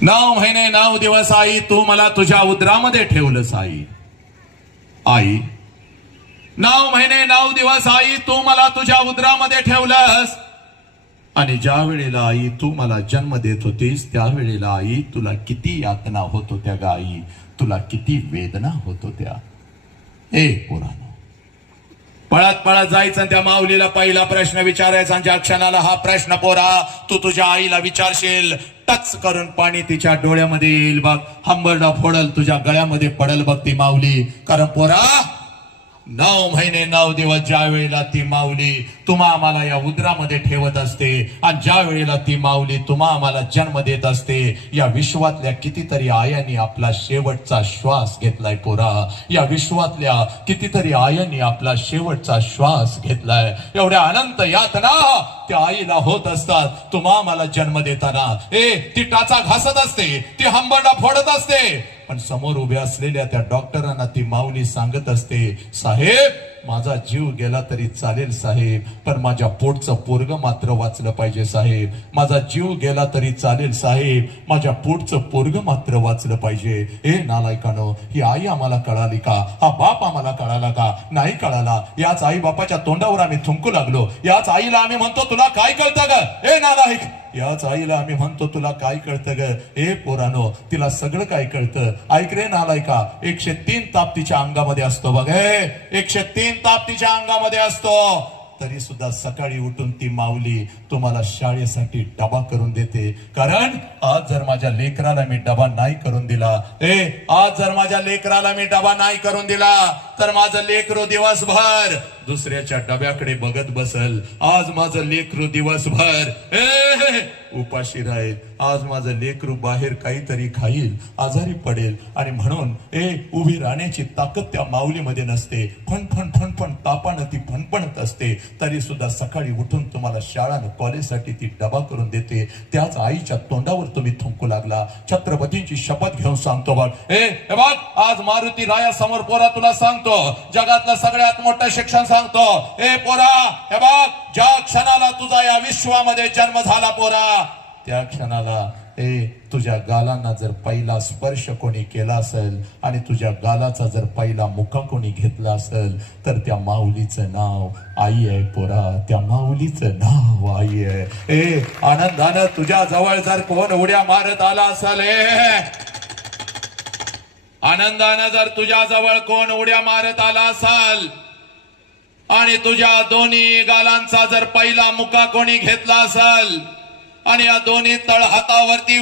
9 महिने 9 दिवस आई तू मला तुझ्या उदरामध्ये ठेवलंस आई. आई 9 महिने 9 दिवस आई तू मला तुझ्या उदरामध्ये ठेवलंस. आणि ज्या वेळेला आई तू मला जन्म देत होतीस त्यावेळेला आई तुला किती यातना होत होत्या ग आई, तुला किती वेदना होत होत्या. ए पोरानो, पळत पळत जायचं त्या माऊलीला पहिला प्रश्न विचारायचा. आणि ज्या क्षणाला हा प्रश्न पोरा तू तुझ्या आईला विचारशील, टच करून पाणी तिच्या डोळ्यामध्ये येईल बघ, हंबरडा फोडल तुझ्या गळ्यामध्ये पडल बघ ती माऊली. कारण पोरा 9 महिने 9 दिवस ज्या वेळेला ती माऊली तुम्हा आम्हाला या उदरामध्ये ठेवत असते आणि ज्या वेळेला ती माऊली तुम्हा आम्हाला जन्म देत असते, या विश्वातल्या कितीतरी आयांनी आपला शेवटचा श्वास घेतलाय पोरा. या विश्वातल्या कितीतरी आयांनी आपला शेवटचा श्वास घेतलाय. एवढ्या अनंत यातना त्या आईला होत असतात तुम्हा आम्हाला जन्म देताना. ती टाचा घासत असते, ती हंबरडा फोडत असते, पण समोर उभ्या असलेल्या त्या डॉक्टरांना ती माऊली सांगत असते, साहेब माझा जीव गेला तरी चालेल साहेब, पण माझ्या पोटचं पोरग मात्र वाचलं पाहिजे साहेब. माझा जीव गेला तरी चालेल साहेब, माझ्या पोटचं पोरग मात्र वाचलं पाहिजे. नालायकानो, ही आई आम्हाला कळाली का? हा बाप आम्हाला कळाला का? नाही कळाला. याच आई बापाच्या तोंडावर आम्ही थुंकू लागलो. याच आईला आम्ही म्हणतो तुला काय कळतं ग? नालायक, याच आईला आम्ही म्हणतो तुला काय कळतं ग? पोरानो, तिला सगळं काय कळतं. ऐक रे नालायका, 103 ताप तिच्या अंगामध्ये असतो बघ. 103 ताप तिच्या अंगामध्ये असतो, तरी सुद्धा सकाळी उठून ती माऊली तुम्हाला शाळेसाठी डबा करून देते. कारण आज जर माझ्या लेकराला मी डबा नाही करून दिला, आज जर माझ्या लेकराला मी डबा नाही करून दिला तर माझं लेकरू दिवसभर दुसऱ्याच्या डब्याकडे बघत बसल. आज माझं लेकरू दिवसभर उपाशी राहील. आज माझं लेकरू बाहेर काहीतरी खाईल, आजारी पडेल. आणि म्हणून उभी राहण्याची ताकद त्या माऊलीमध्ये नसते. फणफण फणफण तापानं ती फणफणत असते, तरी सुद्धा सकाळी उठून तुम्हाला शाळानं कॉलेजसाठी ती डबा करून देते. त्याच आईच्या तोंडावर तुम्ही थुंकू लागला. छत्रपतींची शपथ घेऊन सांगतो बघ, बघ आज मारुती राया समोर पोरा तुला सांगतो, जगातलं सगळ्यात मोठं शिक्षण सांगतो. पोरा, हे बघ, ज्या क्षणाला तुझा या विश्वामध्ये जन्म झाला पोरा, त्या क्षणाला तुझ्या गालांना जर पहिला स्पर्श कोणी केला असेल आणि तुझ्या गालाचा जर पहिला मुका कोणी घेतला असेल तर त्या माऊलीचं नाव आई आहे पोरा. त्या माऊलीचं नाव आई आहे. आनंदानं तुझ्या जवळ जर कोण उड्या मारत आला असेल, आनंदानं जर तुझ्या जवळ कोण उड्या मारत आला असाल आणि तुझ्या दोन्ही गालांचा जर पहिला मुका कोणी घेतला असेल आणि या दोन्ही तळहातावरती